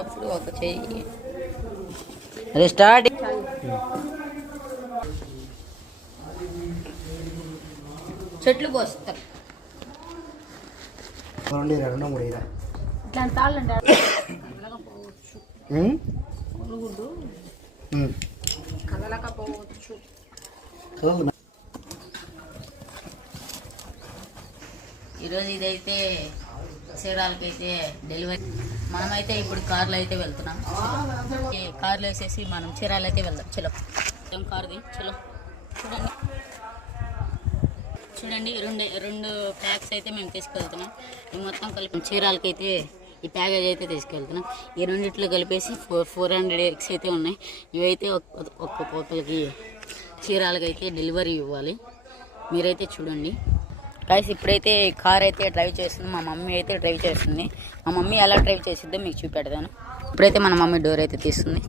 అప్పుడు ఒక చెయ్యి స్టార్ట్. చెట్లు పోస్తారు ఇట్లాంటి తాళ్ళంటే కదలకపోవచ్చు. ఈరోజు ఇదైతే చీరాలకైతే డెలివరీ. మనమైతే ఇప్పుడు కార్లో అయితే వెళ్తున్నాం. కార్లో వేసేసి మనం చీరాలు అయితే వెళ్దాం. చలో కార్ది చలో. చూడండి రెండు ప్యాక్స్ అయితే మేము తీసుకెళ్తున్నాం. ఇవి మొత్తం కలిపి చీరాలకైతే ఈ ప్యాకేజ్ అయితే తీసుకెళ్తున్నాం. ఈ రెండిట్లో కలిపేసి 400 eggs అయితే ఉన్నాయి. ఇవైతే ఒక్కొక్కరికి చీరాలకైతే డెలివరీ ఇవ్వాలి. మీరైతే చూడండి గైస్. ఇప్పుడైతే కార్ అయితే డ్రైవ్ చేస్తుంది. మా మమ్మీ అయితే డ్రైవ్ చేస్తుంది. మా మమ్మీ ఎలా డ్రైవ్ చేసిద్దో మీకు చూపెడతాను. ఇప్పుడైతే మన మమ్మీ డోర్ అయితే తీస్తుంది.